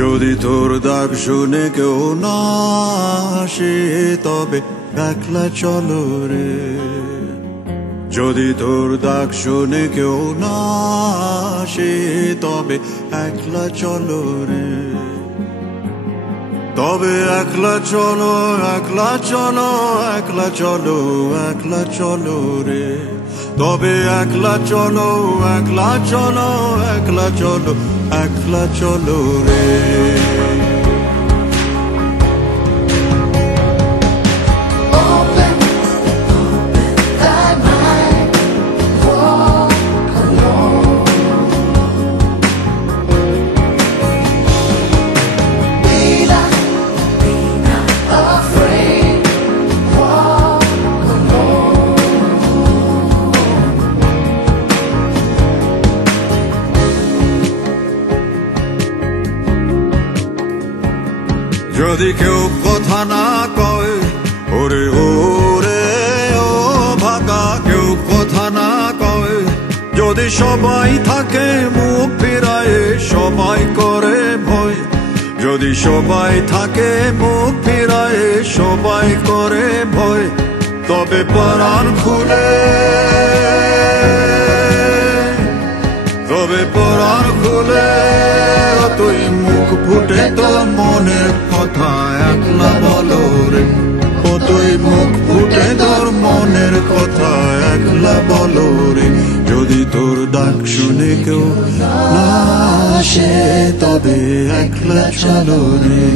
যদি তোর ডাক শুনে কেউ না আসে তবে একলা চলো রে। যদি তোর ডাক শুনে কেউ না আসে তবে একলা চলো রে। তবে একলা চলো, একলা চলো, একলা চলো, একলা চলো রে। তবে একলা চলো, একলা চলো, একলা চলো, একলা চলো রে। যদি কেউ কথা না কয় ওরে ওরে ও ভাগা, কেউ কথা না কয়, যদি সবাই থাকে মুখ ফিরায় সবাই করে ভয়। যদি সবাই থাকে মুখ ফিরায় সবাই করে ভয়, তবে পরাণ খুলে, তবে পরাণ খুলে তুই মুখ ফুটে তোর মনের কথা একলা বলো রে। ও তুই মুখ ফুটে তোর মনের কথা একলা বলো রে। যদি তোর ডাক শুনে কেউ না আসে তবে একলা চলো রে।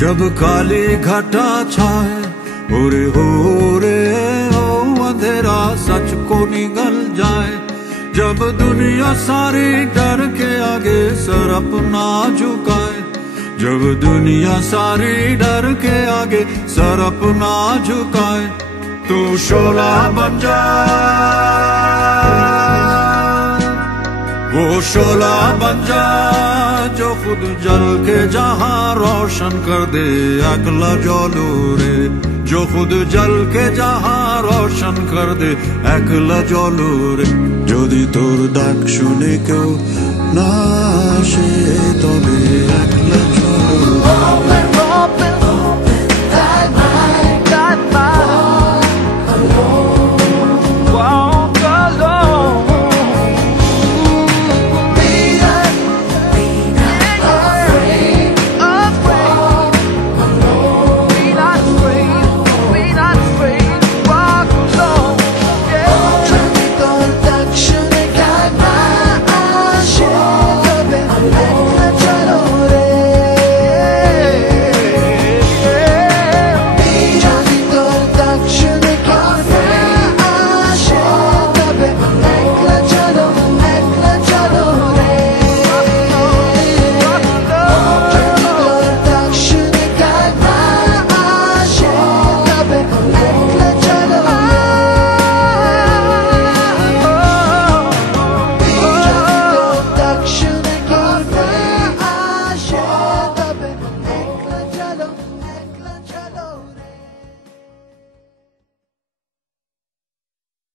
जब काली घटा छाए ओरे हो रे ओ अंधेरा सच को निगल जाए, जब दुनिया सारी डर के आगे सर अपना झुकाए, जब दुनिया सारी डर के आगे सर अपना झुकाए, तू शोला बन जा, वो शोला बन जा जो खुद जल के जहां रोशन कर दे अगला जलो रे। जो खुद जल के जहां रोशन कर दे একলা জলো রে। যদি তোর ডাক শুনে কেউ না আসে তবে একলা